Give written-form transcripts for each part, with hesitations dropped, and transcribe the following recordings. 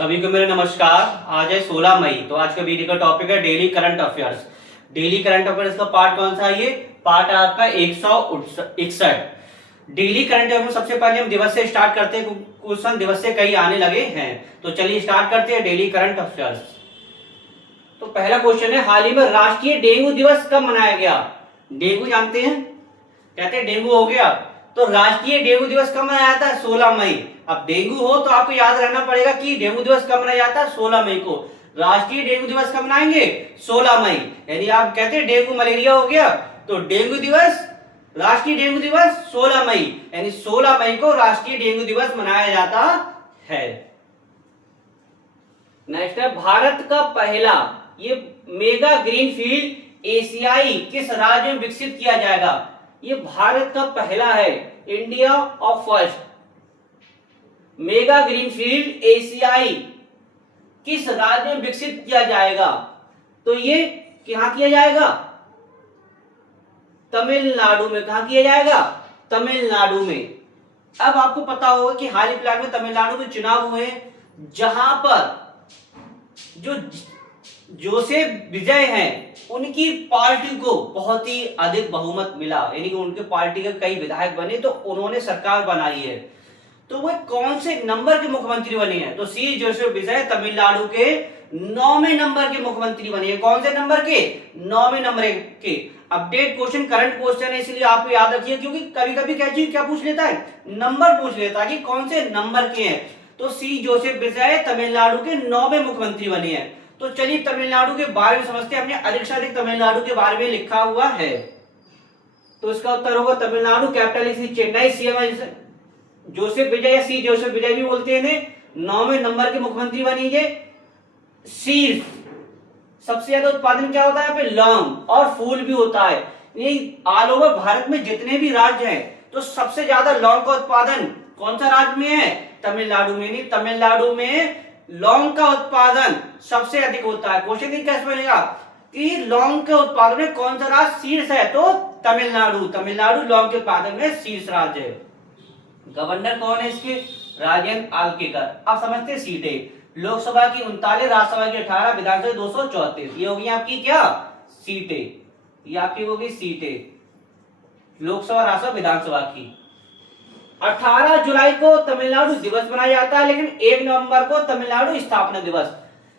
सभी को मेरा नमस्कार। आज है 16 मई। तो आज का वीडियो का टॉपिक है daily current affairs. Daily current affairs का पार्ट कौन सा है? ये पार्ट है आपका 161। डेली करंट अफेयर्स में सबसे पहले हम दिवस से स्टार्ट करते हैं। क्वेश्चन दिवस से कई आने लगे हैं, तो चलिए स्टार्ट करते हैं डेली करंट अफेयर्स। तो पहला क्वेश्चन है, हाल ही में राष्ट्रीय डेंगू दिवस कब मनाया गया? डेंगू जानते हैं, कहते हैं डेंगू हो गया, तो राष्ट्रीय डेंगू दिवस कब मनाया जाता है? 16 मई। अब डेंगू हो तो आपको याद रहना पड़ेगा कि डेंगू दिवस कब मनाया जाता है? 16 मई को। राष्ट्रीय डेंगू दिवस कब मनाएंगे? 16 मई। यानी आप कहते हैं डेंगू मलेरिया हो गया, तो डेंगू दिवस, राष्ट्रीय डेंगू दिवस 16 मई, यानी 16 मई को राष्ट्रीय डेंगू दिवस मनाया जाता है। नेक्स्ट है, भारत का पहला ये मेगा ग्रीन फील्ड एशियाई किस राज्य में विकसित किया जाएगा? ये भारत का पहला है, India of first mega green field एशियाई किस राज्य में विकसित किया जाएगा? तो ये कहां किया जाएगा? तमिलनाडु में। कहां किया जाएगा? तमिलनाडु में। अब आपको पता होगा कि हाल ही फिलहाल में तमिलनाडु में चुनाव हुए, जहां पर जो जोसेफ विजय हैं उनकी पार्टी को बहुत ही अधिक बहुमत मिला, यानी कि उनके पार्टी के कई विधायक बने, तो उन्होंने सरकार बनाई है। तो वो कौन से नंबर के मुख्यमंत्री बने हैं? तो सी जोसेफ विजय तमिलनाडु के 9वें नंबर के मुख्यमंत्री बने हैं। कौन से नंबर के? 9वें नंबर के। अपडेट क्वेश्चन, करंट क्वेश्चन है, इसलिए आपको याद रखिए, क्योंकि कभी कभी क्या पूछ लेता है? नंबर पूछ लेता है कि कौन से नंबर के हैं। तो सी जोसेफ विजय तमिलनाडु के 9वें मुख्यमंत्री बने हैं। तो चलिए तमिलनाडु के बारे में समझते हैं। हमने अधिक से अधिक तमिलनाडु के बारे में लिखा हुआ है, तो इसका उत्तर होगा तमिलनाडु। कैपिटल इसी चेन्नई। सीएम जोसेफ विजय या सी जोसेफ विजय भी बोलते हैं। 9वें नंबर के मुख्यमंत्री बनेंगे। सीड्स, सबसे ज्यादा उत्पादन क्या होता है? यहाँ पे लौंग और फूल भी होता है। ये ऑल ओवर भारत में जितने भी राज्य हैं, तो सबसे ज्यादा लौंग का उत्पादन कौन सा राज्य में है? तमिलनाडु में। नहीं, तमिलनाडु में लौंग का उत्पादन सबसे अधिक होता है। क्वेश्चन कैसे बनेगा कि लौंग के उत्पादन में कौन सा राज्य शीर्ष है? तो तमिलनाडु। तमिलनाडु लौंग के उत्पादन में शीर्ष राज्य है। गवर्नर कौन है इसके? राजेंद्र आलकेकर। अब समझते हैं सीटें। लोकसभा की 39, राज्यसभा की 18, विधानसभा 234। ये होगी आपकी क्या? सीटें। ये आपकी होगी सीटें, लोकसभा, राज्यसभा, विधानसभा की। 18 जुलाई को तमिलनाडु दिवस मनाया जाता है, लेकिन 1 नवंबर को तमिलनाडु स्थापना दिवस।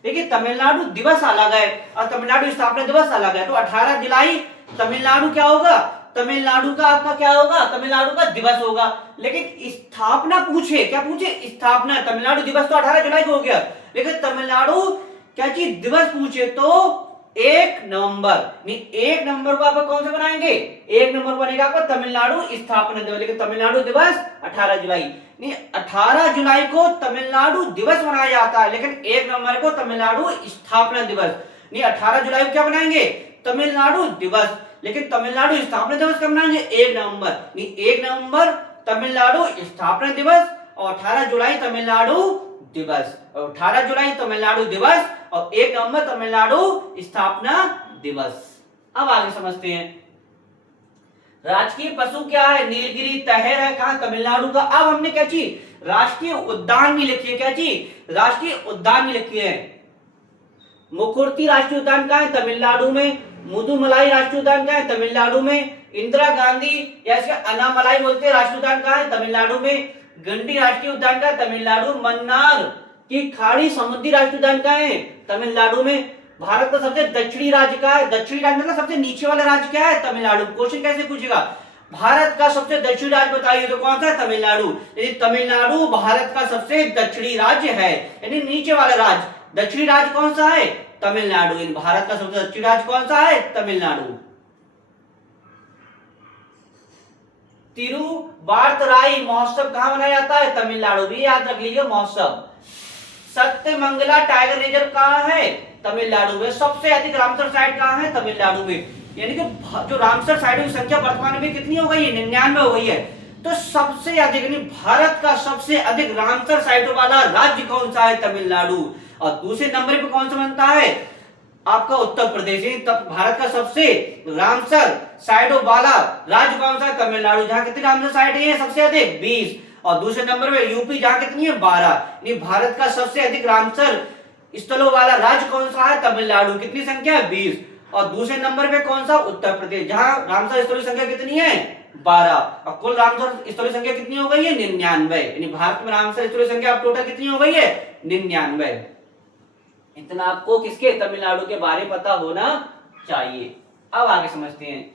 देखिए तमिलनाडु दिवस अलग है और तमिलनाडु स्थापना दिवस अलग है। तो 18 जुलाई तमिलनाडु क्या होगा? तमिलनाडु का आपका क्या होगा? तमिलनाडु का दिवस होगा। लेकिन स्थापना पूछे, क्या पूछे? स्थापना। तमिलनाडु दिवस तो 18 जुलाई को हो गया, लेकिन तमिलनाडु क्या चीज दिवस पूछे तो 1 नवंबर। नहीं, 1 नवंबर को आप कौन सा बनाएंगे? 1 नवंबर बनेगा आपका तमिलनाडु स्थापना दिवस, लेकिन तमिलनाडु दिवस 18 जुलाई। नहीं, 18 जुलाई को तमिलनाडु दिवस मनाया जाता है, लेकिन 1 नवंबर को तमिलनाडु स्थापना दिवस। नहीं, 18 जुलाई को क्या बनाएंगे? तमिलनाडु दिवस, लेकिन तमिलनाडु स्थापना दिवस कब मनाएंगे? 1 नवंबर। नहीं, 1 नवंबर तमिलनाडु स्थापना दिवस और 18 जुलाई तमिलनाडु दिवस, और 18 जुलाई तमिलनाडु दिवस और 1 नवंबर तमिलनाडु स्थापना दिवस। अब आगे समझते हैं। राजकीय पशु क्या है? नीलगिरी तहर है। कहां? तमिलनाडु का। अब हमने क्या चीज? राष्ट्रीय उद्यान भी लिखी है। क्या चीज? राष्ट्रीय उद्यान भी लिखी है। मुकुर्ती राष्ट्रीय उद्यान कहां है? तमिलनाडु में। मुदुमलाई राष्ट्रीय उद्यान कहां है? तमिलनाडु में। इंदिरा गांधी या इसका अनामलाई बोलते हैं राष्ट्रीय उद्यान कहां है? तमिलनाडु में। गंडी राष्ट्रीय उद्यान का तमिलनाडु। मन्नार की खाड़ी समुद्री राष्ट्रीय उद्यान कहां है? तमिलनाडु में। भारत का सबसे दक्षिणी राज्य का है? दक्षिणी राज्य मतलब सबसे नीचे वाला राज्य क्या है? तमिलनाडु। क्वेश्चन कैसे पूछेगा? भारत का सबसे दक्षिणी राज्य बताइए, तो कौन सा है? तमिलनाडु। यानी तमिलनाडु भारत का सबसे दक्षिणी राज्य है, यानी नीचे वाला राज्य। दक्षिणी राज्य कौन सा है? तमिलनाडु। यानी भारत का सबसे दक्षिणी राज्य कौन सा है? तमिलनाडु। तिरुवार्तराई महोत्सव कहां मनाया जाता है? तमिलनाडु। भी याद रख लीजिए महोत्सव। सत्यमंगला टाइगर रिजर्व कहां है? तमिलनाडु में। सबसे अधिक रामसर साइट कहां है? तमिलनाडु में। यानी कि जो रामसर साइटों की संख्या वर्तमान में कितनी हो गई है? 99 हो गई है। तो सबसे अधिक, यानी भारत का सबसे अधिक रामसर साइटों वाला राज्य कौन सा है? तमिलनाडु। और दूसरे नंबर पे कौन सा बनता है? आपका उत्तर प्रदेश। तब भारत का सबसे रामसर साइटों वाला राज्य कौन सा है? तमिलनाडु। जहां कितने रामसर साइट है? सबसे अधिक 20। और दूसरे नंबर पे यूपी जहां कितनी है 12। भारत का सबसे अधिक रामसर स्थलों वाला राज्य कौन सा है तमिलनाडु, कितनी संख्या है 20। और दूसरे नंबर पे कौन सा उत्तर प्रदेश, जहां रामसर स्थलों की संख्या कितनी है 12 और कुल रामसर स्थलों की संख्या कितनी हो गई है 99। भारत में रामसर स्थलों की संख्या अब टोटल कितनी हो गई है 99। इतना आपको किसके तमिलनाडु के बारे में पता होना चाहिए। अब आगे समझते हैं,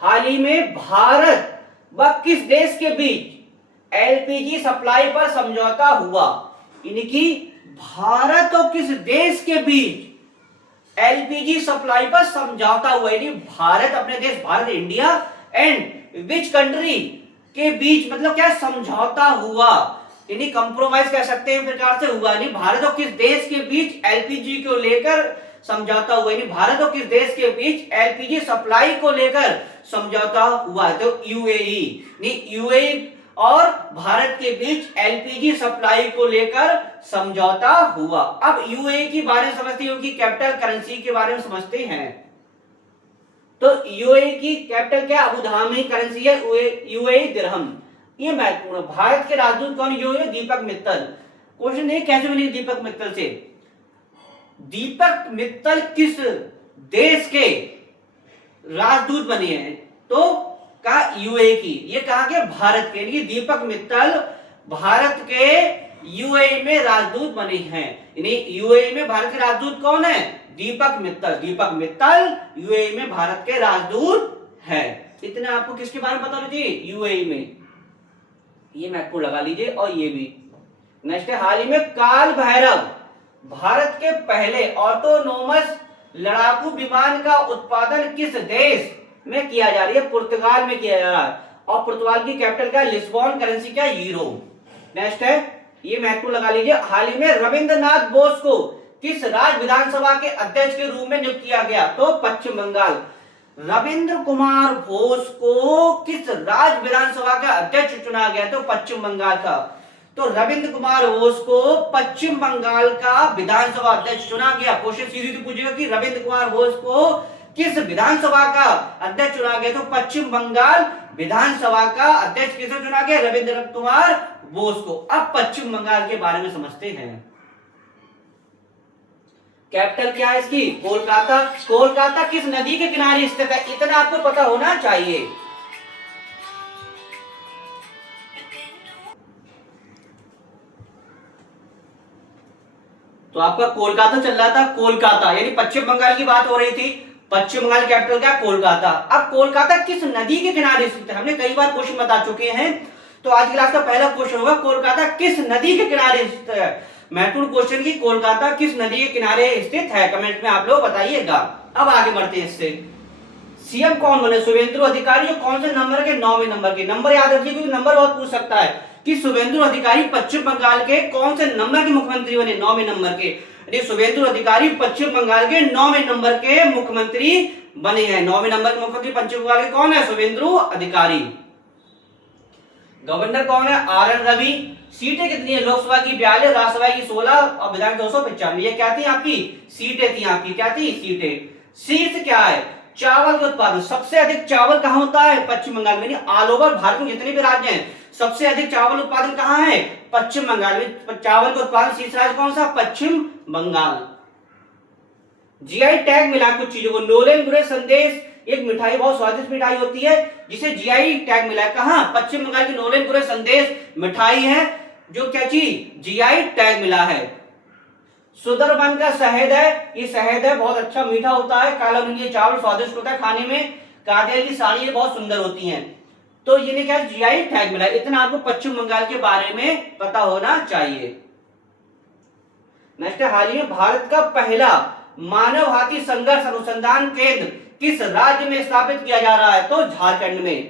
हाल ही में भारत व किस देश के बीच एलपीजी सप्लाई पर समझौता हुआ, यानी कि भारत और किस देश के बीच एलपीजी सप्लाई पर समझौता हुआ, यानी भारत अपने देश Bharat India and which country के बीच मतलब क्या समझौता हुआ, यानी कंप्रोमाइज कह सकते हैं प्रकार से हुआ, यानी भारत और किस देश के बीच एलपीजी को लेकर समझौता हुआ, यानी भारत और किस देश के बीच एलपीजी सप्लाई को लेकर समझौता हुआ। तो यूएई और भारत के बीच एलपीजी सप्लाई को लेकर समझौता हुआ। अब यूएई के बारे में समझते हैं, उनकी कैपिटल करेंसी के बारे में समझते हैं। तो यूएई की कैपिटल क्या अबू धाबी करेंसी है यूएई दिरहम। ये महत्वपूर्ण, भारत के राजदूत कौन यूएई दीपक मित्तल। क्वेश्चन ये कैसे बनी दीपक मित्तल से, दीपक मित्तल किस देश के राजदूत बने हैं, तो कहा यूएई की, ये कहा कि भारत के, लिए दीपक मित्तल भारत के यूएई में राजदूत बने हैं। यूएई में भारत के राजदूत कौन है दीपक मित्तल, दीपक मित्तल यूएई में भारत के राजदूत है। इतना आपको किसके बारे में पता होना चाहिए यूएई में, ये महत्वपूर्ण लगा लीजिए। और ये भी नेक्स्ट है, हाल ही में काल भैरव भारत के पहले ऑटोनोमस लड़ाकू विमान का उत्पादन किस देश में किया जा रही है, पुर्तगाल में किया जा रहा है। और पुर्तगाल की कैपिटल क्या है लिस्बन, करेंसी क्या यूरो। नेक्स्ट है, ये महत्वपूर्ण लगा लीजिए, हाल ही में रविंद्रनाथ बोस को किस राज्य विधानसभा के अध्यक्ष के रूप में नियुक्त किया गया, तो पश्चिम बंगाल। रविंद्र कुमार बोस को किस राज्य विधानसभा का अध्यक्ष चुना गया, तो पश्चिम बंगाल का। तो रविंद्र कुमार बोस को पश्चिम बंगाल का विधानसभा अध्यक्ष चुना गया। क्वेश्चन सीधी पूछेगा कि रविंद्र कुमार बोस को किस विधानसभा का अध्यक्ष चुना गया, तो पश्चिम बंगाल विधानसभा का अध्यक्ष किसे चुना गया, रविंद्र कुमार बोस को। अब पश्चिम बंगाल के बारे में समझते हैं, कैपिटल क्या है इसकी कोलकाता। कोलकाता किस नदी के किनारे स्थित है, इतना आपको पता होना चाहिए। तो आपका कोलकाता चल रहा था, कोलकाता यानी पश्चिम बंगाल की बात हो रही थी, पश्चिम बंगाल कैपिटल क्या कोलकाता। अब कोलकाता किस नदी के किनारे स्थित है, हमने कई बार क्वेश्चन बता चुके हैं, तो आज क्लास का पहला क्वेश्चन होगा कोलकाता किस नदी के किनारे स्थित है। महत्वपूर्ण क्वेश्चन की कोलकाता किस नदी के किनारे स्थित है, कमेंट में आप लोग बताइएगा। अब आगे बढ़ते हैं इससे, सीएम कौन बने, शुभेंदु अधिकारी। कौन से नंबर के, 9वें नंबर के। नंबर याद रखिए क्योंकि नंबर बहुत पूछ सकता है कि शुभेंदु अधिकारी पश्चिम बंगाल के कौन से नंबर के मुख्यमंत्री बने, 9वें नंबर के। शुभेंदु अधिकारी पश्चिम बंगाल के 9वें नंबर के मुख्यमंत्री बने हैं। 9वें नंबर के मुख्यमंत्री पश्चिम बंगाल के कौन है, शुभेंदु अधिकारी। गवर्नर कौन है, आर एन रवि। सीटें कितनी है, लोकसभा की 42, राज्यसभा की 16 और विधानसभा 295। ये क्या थी आपकी सीटें थी, आपकी क्या थी सीटें। शीर्ष क्या है, चावल का उत्पादन। सबसे अधिक चावल कहां होता है, पश्चिम बंगाल में। ऑल ओवर भारत में जितने भी राज्य हैं सबसे अधिक चावल उत्पादन कहां है, पश्चिम बंगाल में। चावल का उत्पादन शीर्ष राज्य कौन सा, पश्चिम बंगाल। जीआई टैग मिला कुछ चीजों को, नोलेन गुरे संदेश एक मिठाई, बहुत स्वादिष्ट मिठाई होती है जिसे जीआई टैग मिला है, कहां, पश्चिम बंगाल की नोलेन गुरे संदेश मिठाई है जो क्या चीज जीआई टैग मिला है। सुंदरबन का शहद है, ये शहद है बहुत अच्छा मीठा होता है, काला नीली चावल स्वादिष्ट होता है खाने में। कादियाल की साड़ी बहुत सुंदर होती हैं, तो ये क्या जीआई टैग मिला है। इतना आपको पश्चिम बंगाल के बारे में पता होना चाहिए। नेक्स्ट, हाल ही में भारत का पहला मानव हाथी संघर्ष अनुसंधान केंद्र किस राज्य में स्थापित किया जा रहा है, तो झारखंड में।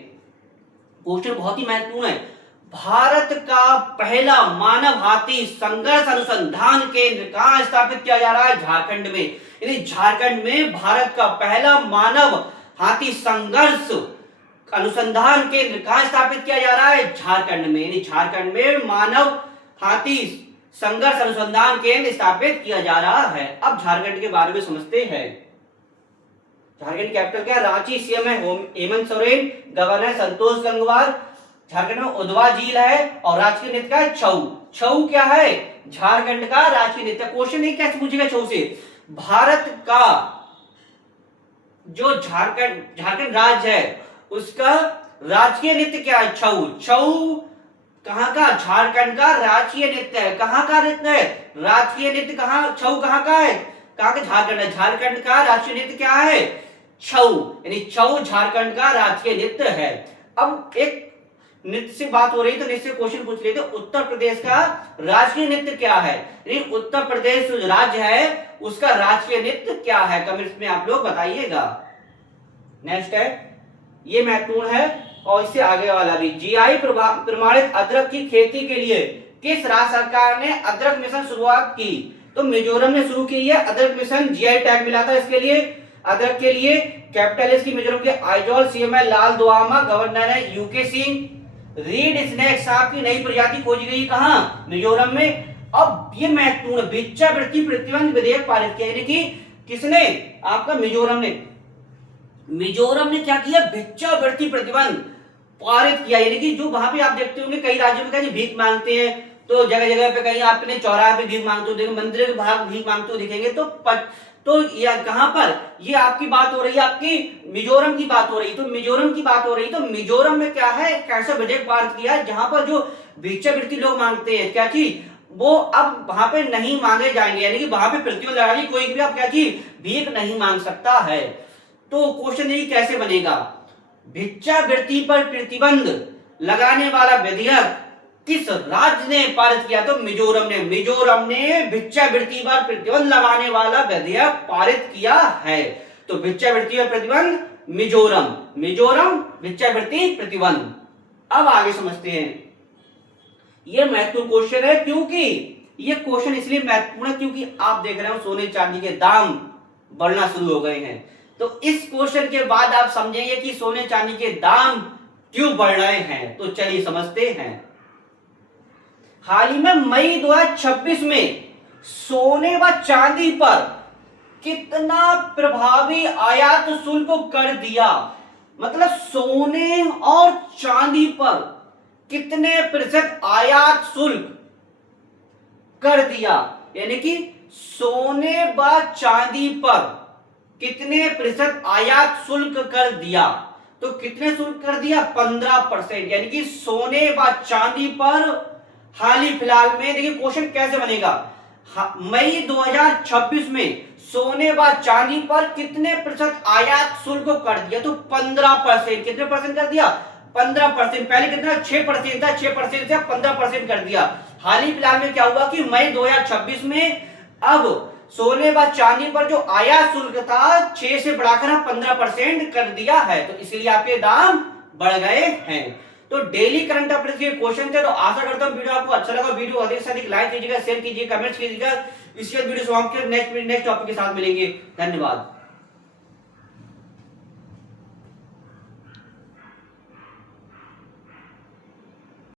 क्वेश्चन बहुत ही महत्वपूर्ण है, भारत का पहला मानव हाथी संघर्ष अनुसंधान केंद्र कहां स्थापित किया जा रहा है, झारखंड में। यानी झारखंड में भारत का पहला मानव हाथी संघर्ष अनुसंधान केंद्र कहां स्थापित किया जा रहा है, झारखंड में। यानी झारखंड में मानव हाथी संघर्ष अनुसंधान केंद्र स्थापित किया जा रहा है। अब झारखंड के बारे में समझते हैं। झारखंड कैपिटल क्या है, रांची। सीएम है हेमंत सोरेन, गवर्नर संतोष गंगवार, झारखंड में उदवा झील है और राजकीय नृत्य का है छऊ। छऊ क्या है? झारखंड का राजकीय नृत्य। क्वेश्चन नहीं कैसे पूछेगा छऊ से, भारत का जो झारखंड राज्य है उसका राजकीय नृत्य क्या है? छऊ। छऊ कहां का? झारखंड का राजकीय नृत्य है। कहां का नृत्य है? राजकीय नृत्य कहां? छऊ कहां का है? कहां का? झारखंड है। झारखंड का राष्ट्रीय नृत्य क्या है? छऊ। यानी छऊ झारखंड का राजकीय नृत्य है। अब एक नृत्य से बात हो रही तो नृत्य से क्वेश्चन पूछ लेते, उत्तर प्रदेश का राजकीय नृत्य क्या है? उत्तर प्रदेश जो राज्य है उसका राजकीय नृत्य क्या है? कमेंट्स में आप लोग बताइएगा। नेक्स्ट है, ये महत्वपूर्ण है और इससे आगे वाला भी, जीआई प्रमाणित अदरक की खेती के लिए किस राज्य सरकार ने अदरक मिशन शुरुआत की? तो मिजोरम ने शुरू की है अदरक मिशन। जीआई टैग मिला था इसके लिए, अदरक के लिए। कैपिटल इसकी मिजोरम के आइजोल, सीएम है लाल दुआमा, गवर्नर है यूके सिंह। रीड स्नेक सांप की नई प्रजाति खोजी गई कहां? मिजोरम में। अब ये महत्वपूर्ण, भिक्षावृत्ति प्रतिबंध विधेयक पारित किया, यानी कि किसने? आपका मिजोरम ने। मिजोरम ने क्या किया? भिक्षावृत्ति प्रतिबंध पारित किया, यानी कि जो वहां पे आप देखते होंगे कई राज्यों में कहीं भीख मांगते हैं, तो जगह जगह पे कहीं आपने चौराहे पे भीख मांगते हो देखेंगे, मंदिर के बाहर भीख मांगते हो दिखेंगे। तो या कहां पर ये आपकी बात हो रही है? आपकी मिजोरम की बात हो रही। तो मिजोरम की बात हो रही, तो मिजोरम में क्या है? एक ऐसा विधेयक पारित किया है जहां पर जो भिक्षावृत्ति लोग मांगते हैं, क्या चीज, वो अब वहां पे नहीं मांगे जाएंगे, यानी कि वहां पे प्रतिबंध लगा दी, कोई भी आप क्या चीज भीख नहीं मांग सकता है। तो क्वेश्चन यही कैसे बनेगा? भिक्षावृत्ति पर प्रतिबंध लगाने वाला विधेयक किस राज्य ने पारित किया? तो मिजोरम ने। मिजोरम ने भिक्षावृत्ति पर प्रतिबंध लगाने वाला विधेयक पारित किया है। तो भिक्षावृत्ति पर प्रतिबंध मिजोरम। मिजोरम भिक्षावृत्ति प्रतिबंध। अब आगे समझते हैं। यह महत्वपूर्ण क्वेश्चन है, क्योंकि यह क्वेश्चन इसलिए महत्वपूर्ण है क्योंकि आप देख रहे हो सोने चांदी के दाम बढ़ना शुरू हो गए हैं। तो इस क्वेश्चन के बाद आप समझेंगे कि सोने चांदी के दाम क्यों बढ़ रहे हैं। तो चलिए समझते हैं। हाल ही में मई 2026 में सोने व चांदी पर कितना प्रभावी आयात शुल्क कर दिया? मतलब सोने और चांदी पर कितने प्रतिशत आयात शुल्क कर दिया? यानी कि सोने व चांदी पर कितने प्रतिशत आयात शुल्क कर दिया? तो कितने शुल्क कर दिया? 15%। यानी कि सोने व चांदी पर हाल ही फिलहाल में, देखिए क्वेश्चन कैसे बनेगा, मई 2026 में सोने व चांदी पर कितने प्रतिशत आयात शुल्क कर दिया? तो 15%। कितने परसेंट कर दिया? 15%। पहले कितना? 6% था, 6% से 15% कर दिया। हाल ही फिलहाल में क्या हुआ कि मई 2026 में अब सोने व चांदी पर जो आयात शुल्क था 6 से बढ़ाकर 15% कर दिया है। तो इसलिए आपके दाम बढ़ गए हैं। तो डेली करंट अफेयर्स के क्वेश्चन थे। तो आशा करता हूं वीडियो आपको अच्छा लगा। वीडियो अधिक से अधिक लाइक कीजिएगा, शेयर कीजिएगा, कमेंट्स कीजिएगा। इसके वीडियो नेक्स्ट टॉपिक के साथ मिलेंगे। धन्यवाद।